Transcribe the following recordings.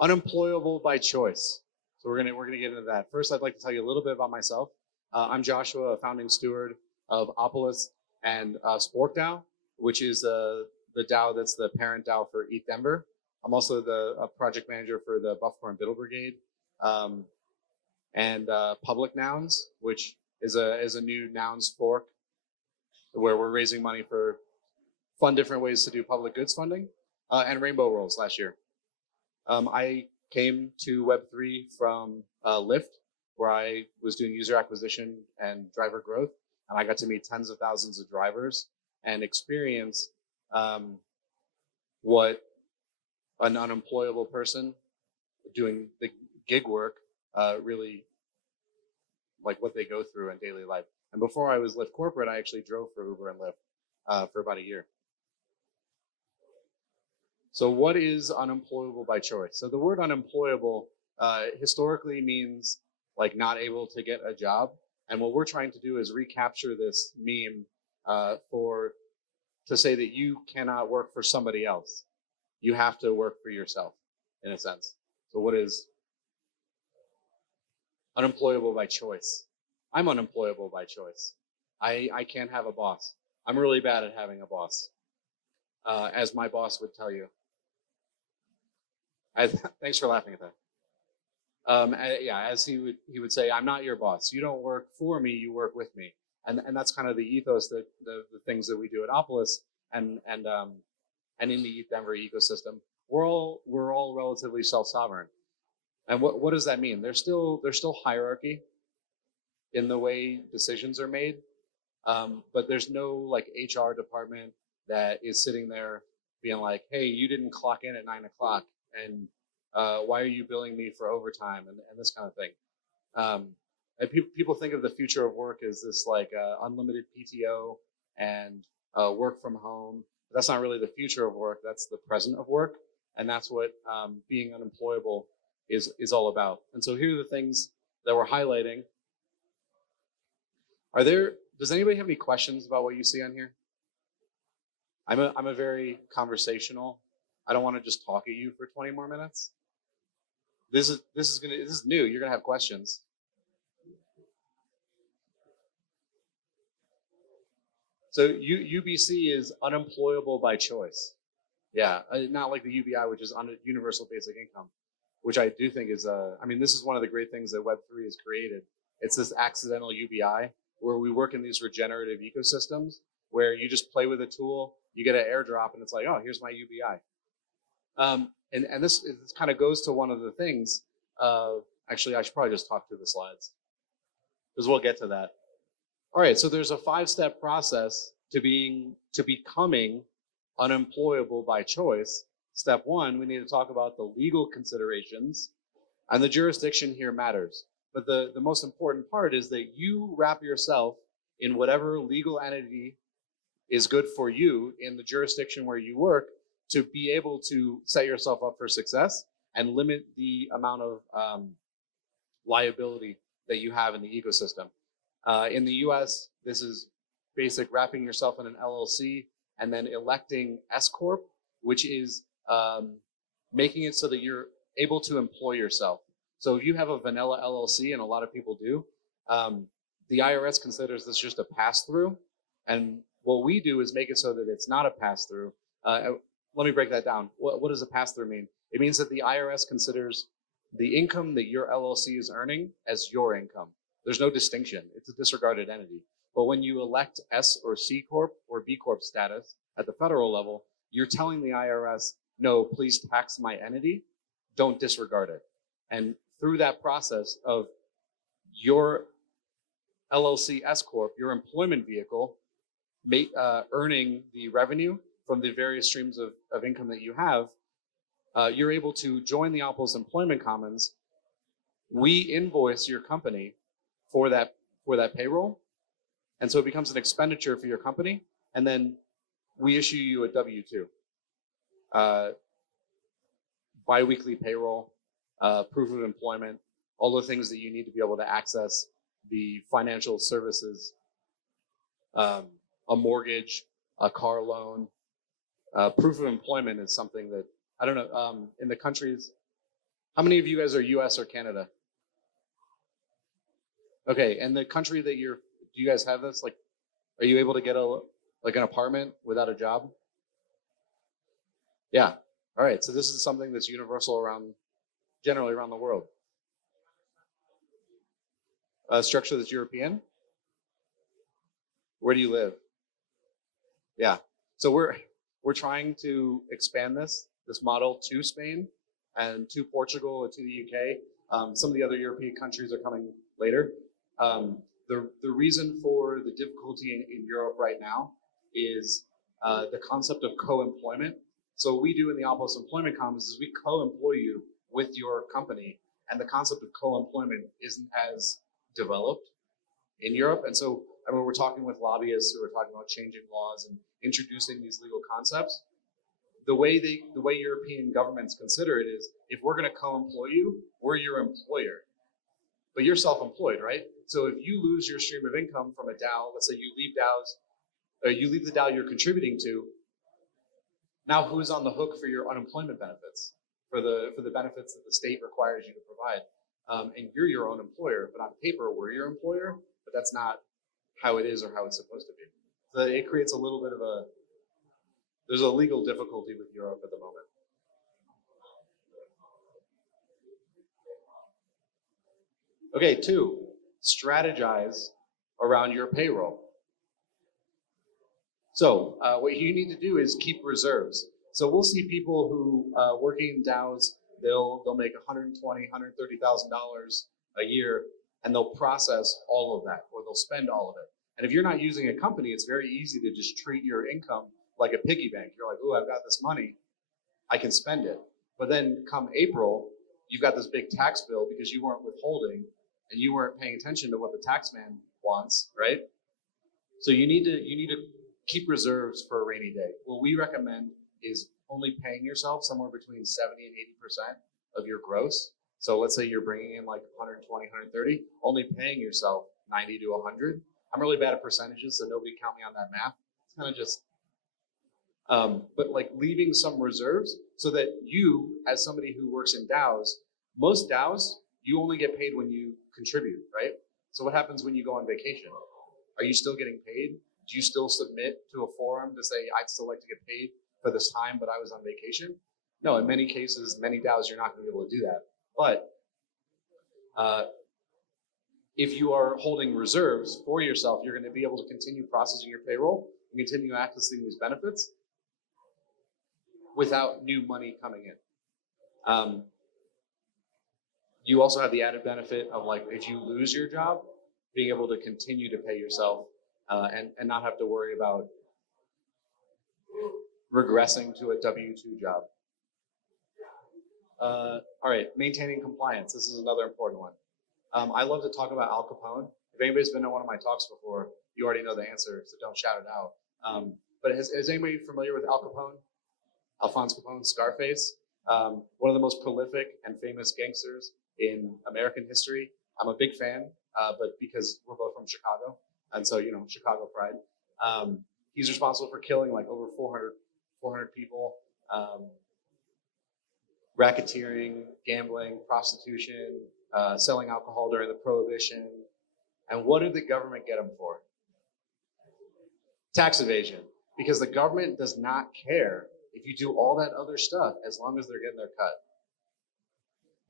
Unemployable by choice. So we're gonna get into that. First, I'd like to tell you a little bit about myself. I'm Joshua, a founding steward of Opolis and Spork DAO, which is the DAO that's the parent DAO for ETH Denver. I'm also the project manager for the Buffalo Biddle Brigade um, and Public Nouns, which is a new nouns fork where we're raising money for fun different ways to do public goods funding, and Rainbow Rolls last year. I came to Web3 from Lyft, where I was doing user acquisition and driver growth, and I got to meet tens of thousands of drivers and experience what an unemployable person doing the gig work really, like what they go through in daily life. And before I was Lyft corporate, I actually drove for Uber and Lyft for about a year. So what is unemployable by choice? So the word unemployable historically means like not able to get a job. And what we're trying to do is recapture this meme to say that you cannot work for somebody else. You have to work for yourself, in a sense. So what is unemployable by choice? I'm unemployable by choice. I can't have a boss. I'm really bad at having a boss, as my boss would tell you. Thanks for laughing at that. Yeah, as he would say, I'm not your boss. You don't work for me. You work with me. And that's kind of the ethos that the things that we do at Opolis and in the ETH Denver ecosystem. We're all relatively self-sovereign. And what does that mean? There's still hierarchy in the way decisions are made, but there's no like HR department that is sitting there being like, hey, you didn't clock in at 9 o'clock. And why are you billing me for overtime and this kind of thing? And people think of the future of work as this like unlimited PTO and work from home. But that's not really the future of work. That's the present of work, and that's what being unemployable is all about. And so here are the things that we're highlighting. Does anybody have any questions about what you see on here? I'm a very conversational. I don't want to just talk at you for 20 more minutes. This is new. You're gonna have questions. So UBC is unemployable by choice. Yeah, not like the UBI, which is universal basic income, which I do think is I mean, this is one of the great things that Web3 has created. It's this accidental UBI where we work in these regenerative ecosystems where you just play with a tool, you get an airdrop, and it's like, oh, here's my UBI. And this kind of goes to one of the things. Actually, I should probably just talk through the slides because we'll get to that. All right, so there's a 5-step process to becoming unemployable by choice. Step 1, we need to talk about the legal considerations, and the jurisdiction here matters. But the most important part is that you wrap yourself in whatever legal entity is good for you in the jurisdiction where you work to be able to set yourself up for success and limit the amount of liability that you have in the ecosystem. In the US, this is basic wrapping yourself in an LLC and then electing S Corp, which is making it so that you're able to employ yourself. So if you have a vanilla LLC, and a lot of people do, the IRS considers this just a pass-through. And what we do is make it so that it's not a pass-through. Let me break that down. What does a pass-through mean? It means that the IRS considers the income that your LLC is earning as your income. There's no distinction. It's a disregarded entity. But when you elect S or C Corp or B Corp status at the federal level, you're telling the IRS, no, please tax my entity. Don't disregard it. And through that process of your LLC S Corp, your employment vehicle, earning the revenue from the various streams of income that you have, you're able to join the Opolis Employment Commons. We invoice your company for that payroll, and so it becomes an expenditure for your company, and then we issue you a W-2, biweekly payroll, proof of employment, all the things that you need to be able to access the financial services, a mortgage, a car loan. Proof of employment is something that, I don't know, in the countries, How many of you guys are US or Canada? Okay, and the country that do you guys have this? Like, are you able to get an apartment without a job? Yeah. All right, so this is something that's universal generally around the world. A structure that's European? Where do you live? Yeah. So we're trying to expand this model to Spain and to Portugal and to the UK. Some of the other European countries are coming later. The reason for the difficulty in Europe right now is the concept of co-employment. So what we do in the Opulus Employment Commons is we co-employ you with your company, and the concept of co-employment isn't as developed in Europe. And so I mean, we're talking with lobbyists who are talking about changing laws and introducing these legal concepts. The way European governments consider it is, if we're going to co-employ you, we're your employer, but you're self-employed, right? So if you lose your stream of income from a DAO, let's say you leave the DAO you're contributing to, now who's on the hook for your unemployment benefits, for the benefits that the state requires you to provide? And you're your own employer, but on paper we're your employer, but that's not how it is or how it's supposed to be. So it creates a little bit of there's a legal difficulty with Europe at the moment. Okay, 2, strategize around your payroll. So what you need to do is keep reserves. So we'll see people who working in DAOs, they'll make $120,000, $130,000 a year, and they'll process all of that, or they'll spend all of it. And if you're not using a company, it's very easy to just treat your income like a piggy bank. You're like, oh, I've got this money, I can spend it. But then come April, you've got this big tax bill because you weren't withholding and you weren't paying attention to what the tax man wants, right? So you need to keep reserves for a rainy day. What we recommend is only paying yourself somewhere between 70 and 80% of your gross. So let's say you're bringing in like 120, 130, only paying yourself 90 to 100. I'm really bad at percentages, so nobody count me on that math. It's kind of just, but like leaving some reserves so that you, as somebody who works in DAOs, most DAOs, you only get paid when you contribute, right? So what happens when you go on vacation? Are you still getting paid? Do you still submit to a forum to say, I'd still like to get paid for this time, but I was on vacation? No, in many cases, many DAOs, you're not going to be able to do that. But if you are holding reserves for yourself, you're going to be able to continue processing your payroll and continue accessing these benefits without new money coming in. You also have the added benefit of, like, if you lose your job, being able to continue to pay yourself and not have to worry about regressing to a W-2 job. All right, maintaining compliance. This is another important one. I love to talk about Al Capone. If anybody's been to one of my talks before, you already know the answer, so don't shout it out. But is anybody familiar with Al Capone? Alphonse Capone, Scarface? One of the most prolific and famous gangsters in American history. I'm a big fan, but because we're both from Chicago, and so, you know, Chicago pride. He's responsible for killing like over 400 people, racketeering, gambling, prostitution, selling alcohol during the Prohibition. And what did the government get him for? Tax evasion. Because the government does not care if you do all that other stuff as long as they're getting their cut.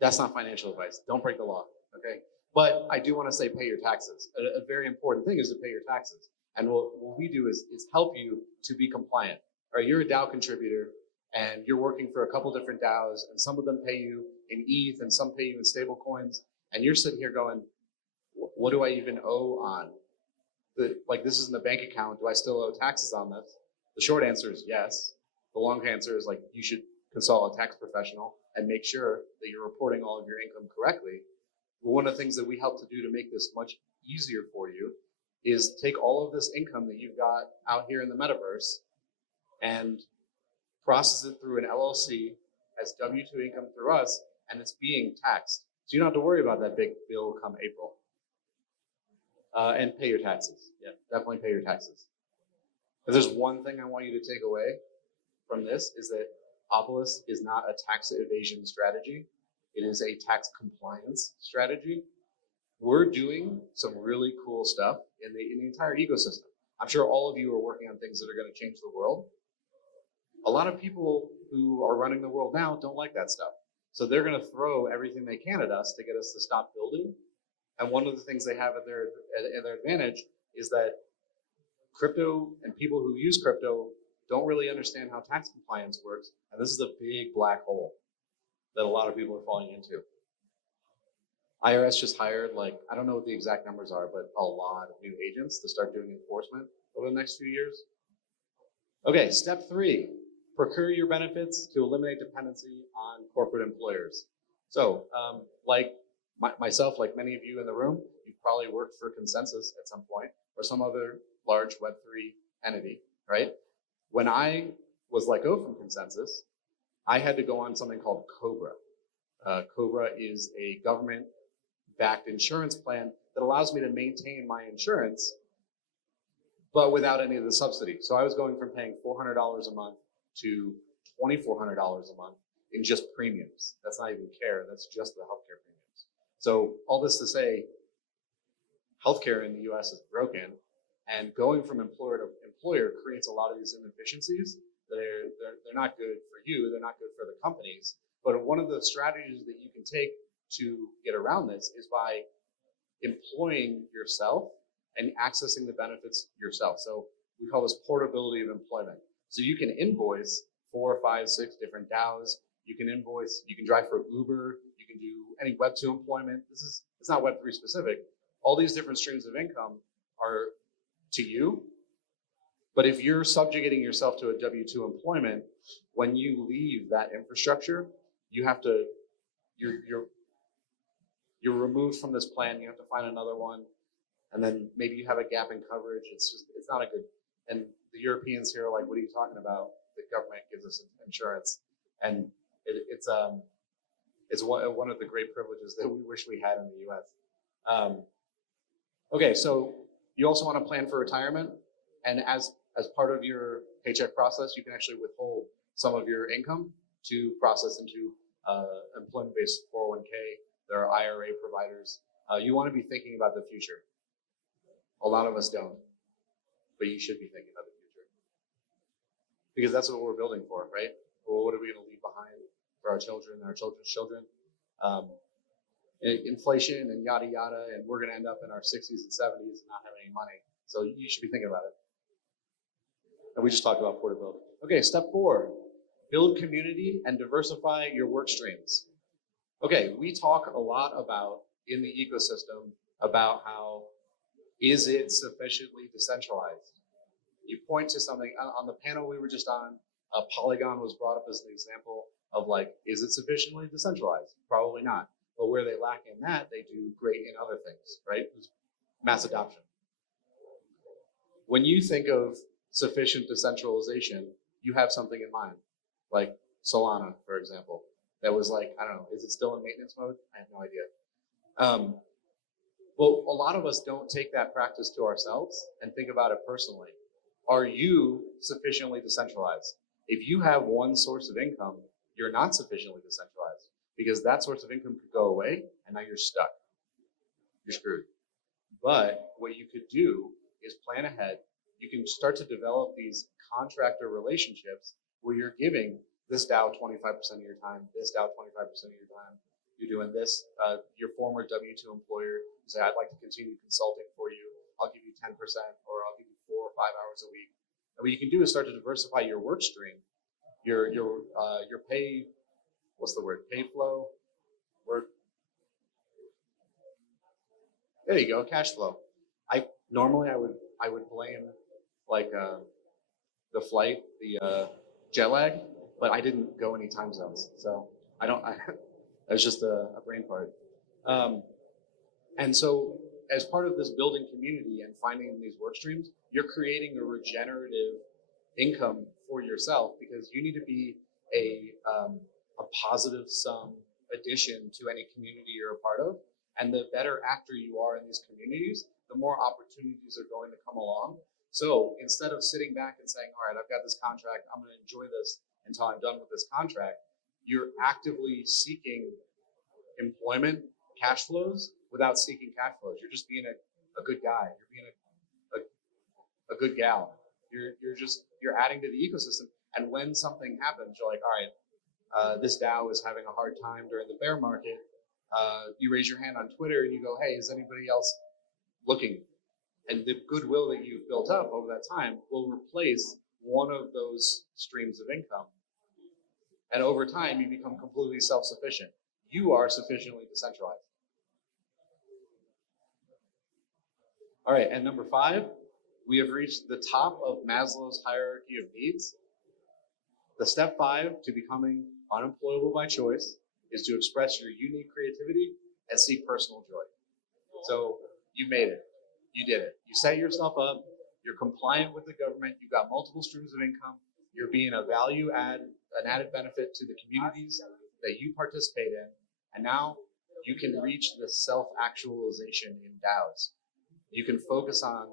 That's not financial advice. Don't break the law, okay? But I do want to say pay your taxes. A very important thing is to pay your taxes. And what we do is help you to be compliant. All right, you're a DAO contributor, and you're working for a couple different DAOs, and some of them pay you in ETH, and some pay you in stable coins, and you're sitting here going, what do I even owe on? Like, this isn't a bank account. Do I still owe taxes on this? The short answer is yes. The long answer is, like, you should consult a tax professional and make sure that you're reporting all of your income correctly. But one of the things that we help to do to make this much easier for you is take all of this income that you've got out here in the metaverse and process it through an LLC as W-2 income through us, and it's being taxed. So you don't have to worry about that big bill come April. And pay your taxes. Yeah, definitely pay your taxes. If there's one thing I want you to take away from this, is that Opulus is not a tax evasion strategy. It is a tax compliance strategy. We're doing some really cool stuff in the entire ecosystem. I'm sure all of you are working on things that are going to change the world. A lot of people who are running the world now don't like that stuff. So they're going to throw everything they can at us to get us to stop building. And one of the things they have at their advantage is that crypto and people who use crypto don't really understand how tax compliance works. And this is a big black hole that a lot of people are falling into. IRS just hired, like, I don't know what the exact numbers are, but a lot of new agents to start doing enforcement over the next few years. Okay, step 3, procure your benefits to eliminate dependency on corporate employers. So, like myself, like many of you in the room, you've probably worked for Consensus at some point or some other large Web3 entity, right? When I was let go from Consensus, I had to go on something called Cobra. Cobra is a government-backed insurance plan that allows me to maintain my insurance, but without any of the subsidy. So I was going from paying $400 a month to $2,400 a month in just premiums. That's not even care, that's just the healthcare premiums. So all this to say, healthcare in the US is broken, and going from employer to employer creates a lot of these inefficiencies that they're not good for you, they're not good for the companies. But one of the strategies that you can take to get around this is by employing yourself and accessing the benefits yourself. So we call this portability of employment. So you can invoice 4, 5, 6 different DAOs. You can invoice, you can drive for Uber, you can do any Web2 employment. It's not Web3 specific. All these different streams of income are to you. But if you're subjugating yourself to a W2 employment, when you leave that infrastructure, you have to, you're removed from this plan. You have to find another one, and then maybe you have a gap in coverage. It's not a good. And the Europeans here are like, "What are you talking about? The government gives us insurance," and it's one of the great privileges that we wish we had in the U.S. Okay, so you also want to plan for retirement, and as part of your paycheck process, you can actually withhold some of your income to process into employment-based 401k. There are IRA providers. You want to be thinking about the future. A lot of us don't, but you should be thinking about the future. Because that's what we're building for, right? Well, what are we going to leave behind for our children and our children's children? Inflation and yada yada, and we're going to end up in our 60s and 70s and not have any money. So you should be thinking about it. And we just talked about portability. Okay, step 4, build community and diversify your work streams. Okay, we talk a lot about in the ecosystem about how is it sufficiently decentralized? You point to something on the panel we were just on, Polygon was brought up as an example of like, is it sufficiently decentralized? Probably not. But where they lack in that, they do great in other things, right? Mass adoption. When you think of sufficient decentralization, you have something in mind, like Solana, for example. That was like, I don't know, is it still in maintenance mode? I have no idea. Well, a lot of us don't take that practice to ourselves and think about it personally. Are you sufficiently decentralized? If you have one source of income, you're not sufficiently decentralized because that source of income could go away and now you're stuck. You're screwed. But what you could do is plan ahead. You can start to develop these contractor relationships where you're giving this DAO 25% of your time, this DAO 25% of your time. You're doing this, your former W2 employer, you say, I'd like to continue consulting for you. I'll give you 10% or I'll give you 4 or 5 hours a week. And what you can do is start to diversify your work stream, your pay, what's the word? Pay flow? There you go, cash flow. Normally I would blame like the flight, the jet lag, but I didn't go any time zones, so that was just a brain fart. And so as part of this building community and finding these work streams, you're creating a regenerative income for yourself because you need to be a positive sum addition to any community you're a part of. And the better actor you are in these communities, the more opportunities are going to come along. So instead of sitting back and saying, all right, I've got this contract, I'm going to enjoy this until I'm done with this contract, you're actively seeking employment cash flows without seeking cash flows. You're just being a good guy. You're being a good gal. You're adding to the ecosystem. And when something happens, you're like, all right, this DAO is having a hard time during the bear market. You raise your hand on Twitter and you go, hey, is anybody else looking? And the goodwill that you've built up over that time will replace one of those streams of income. And over time, you become completely self-sufficient. You are sufficiently decentralized. All right, and number 5, we have reached the top of Maslow's hierarchy of needs. The step 5 to becoming unemployable by choice is to express your unique creativity and seek personal joy. So you made it. You did it. You set yourself up. You're compliant with the government. You've got multiple streams of income. You're being a value add, an added benefit to the communities that you participate in. And now you can reach the self-actualization in DAOs. You can focus on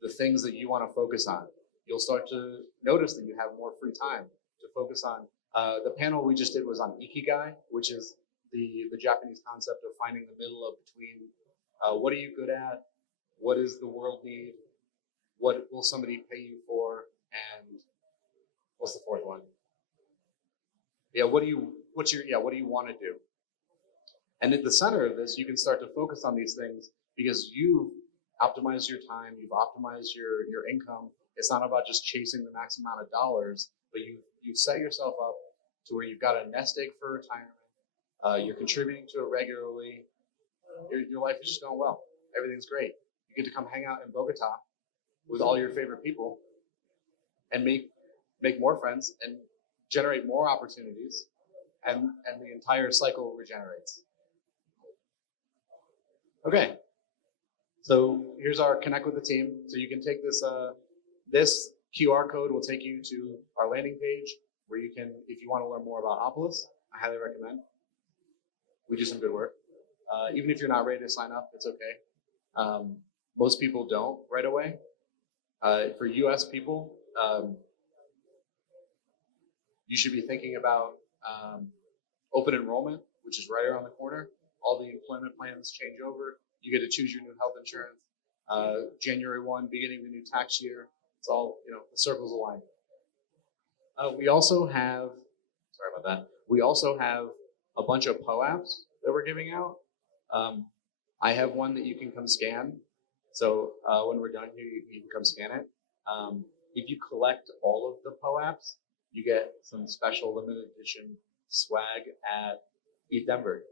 the things that you want to focus on. You'll start to notice that you have more free time to focus on. The panel we just did was on Ikigai, which is the Japanese concept of finding the middle of between what are you good at, what does the world need, what will somebody pay you for, and what's the 4th one? Yeah, what do you want to do? And at the center of this, you can start to focus on these things because you've optimized your time, you've optimized your income. It's not about just chasing the max amount of dollars, but you've set yourself up to where you've got a nest egg for retirement. You're contributing to it regularly. Your life is just going well. Everything's great. You get to come hang out in Bogotá with all your favorite people and make more friends and generate more opportunities, and the entire cycle regenerates. Okay, so here's our connect with the team. So you can take this QR code will take you to our landing page where you can, if you want to learn more about Opolis, I highly recommend. We do some good work. Even if you're not ready to sign up, it's okay. Most people don't right away. For US people, you should be thinking about open enrollment, which is right around the corner. All the employment plans change over. You get to choose your new health insurance. January 1, beginning the new tax year. It's all, the circles align. We also have, sorry about that. We also have a bunch of POAPs that we're giving out. I have one that you can come scan. So when we're done here, you can come scan it. If you collect all of the POAPs, you get some special limited edition swag at ETH Denver.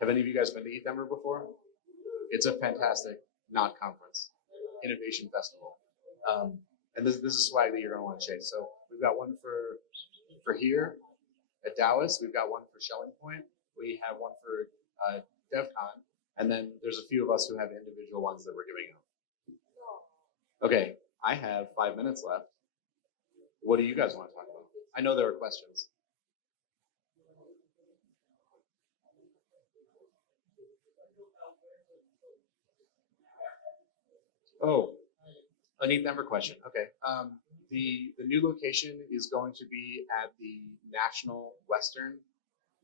Have any of you guys been to ETH Denver before? It's a fantastic, not conference, innovation festival. And this is swag that you're going to want to chase. So we've got one for here at DAOist. We've got one for Shelling Point. We have one for DevCon. And then there's a few of us who have individual ones that we're giving out. Okay, I have 5 minutes left. What do you guys want to talk about? I know there are questions. Oh, a neat number question. Okay. The new location is going to be at the National Western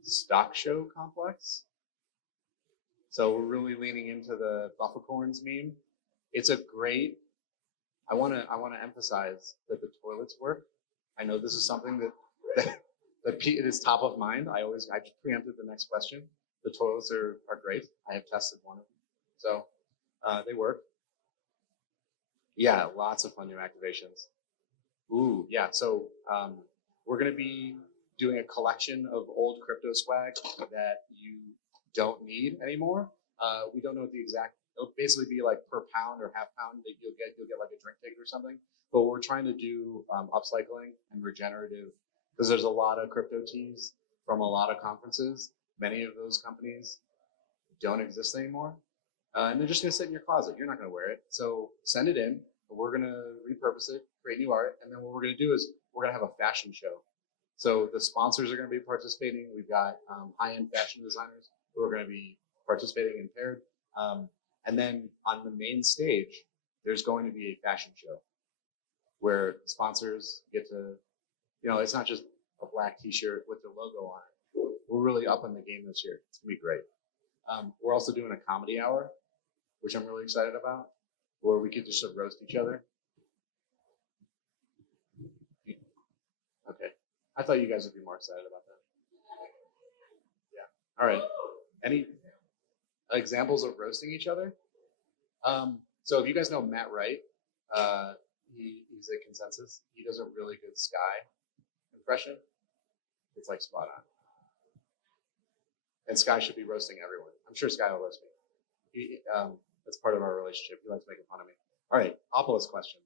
Stock Show Complex. So we're really leaning into the Buffacorns meme. It's a great. I want to emphasize that the toilets work. I know this is something that it is top of mind. I just preempted the next question. The toilets are great. I have tested one of them, so they work. Yeah, lots of fun new activations. Ooh, yeah. So we're going to be doing a collection of old crypto swag that you don't need anymore. We don't know what the exact. It'll basically be like per pound or half pound that you'll get like a drink ticket or something. But we're trying to do upcycling and regenerative, because there's a lot of crypto teas from a lot of conferences. Many of those companies don't exist anymore. And they're just going to sit in your closet. You're not going to wear it. So send it in. We're going to repurpose it, create new art. And then what we're going to do is we're going to have a fashion show. So the sponsors are going to be participating. We've got high-end fashion designers who are going to be participating in paired. And then on the main stage, there's going to be a fashion show where sponsors get to, it's not just a black t-shirt with their logo on it. we're really up in the game this year. It's gonna be great. We're also doing a comedy hour, which I'm really excited about, where we could just sort of roast each other. Okay. I thought you guys would be more excited about that. Yeah. All right. Any examples of roasting each other? So if you guys know Matt Wright, he's a Consensus. He does a really good Sky impression. It's like spot on. And Sky should be roasting everyone. I'm sure Sky will roast me. That's part of our relationship. He likes making fun of me. All right, Opolis questions.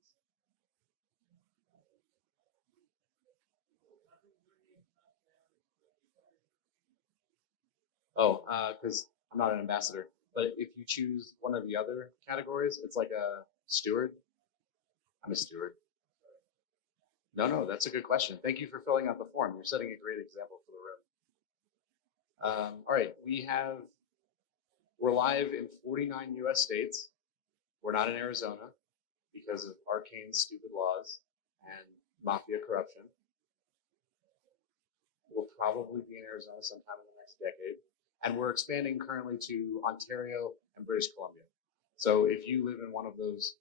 Oh, because I'm not an ambassador. But if you choose one of the other categories, it's like a steward. I'm a steward. No, that's a good question. Thank you for filling out the form. You're setting a great example for the room. All right, we're live in 49 US states. We're not in Arizona because of arcane, stupid laws and mafia corruption. We'll probably be in Arizona sometime in the next decade. And we're expanding currently to Ontario and British Columbia. So if you live in one of those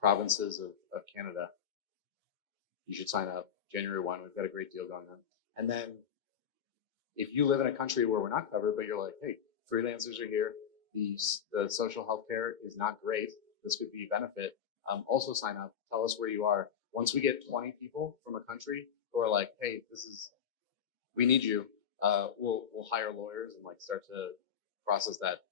provinces of Canada, you should sign up January 1. We've got a great deal going on. And then if you live in a country where we're not covered, but you're like, hey, freelancers are here, the social health care is not great, this could be a benefit, also sign up, tell us where you are. Once we get 20 people from a country who are like, hey, we need you, we'll hire lawyers and like start to process that.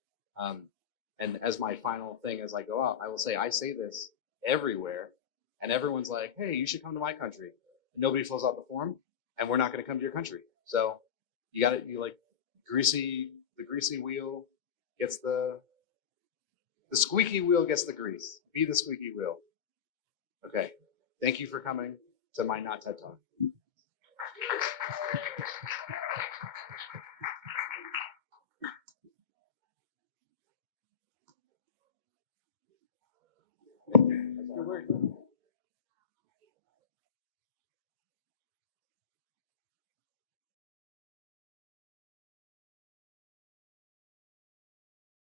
And as my final thing as I go out, I will say, I say this everywhere, and everyone's like, hey, you should come to my country. And nobody fills out the form, and we're not going to come to your country. So you like the greasy wheel gets the squeaky wheel gets the grease. Be the squeaky wheel. Okay. Thank you for coming to my not TED Talk.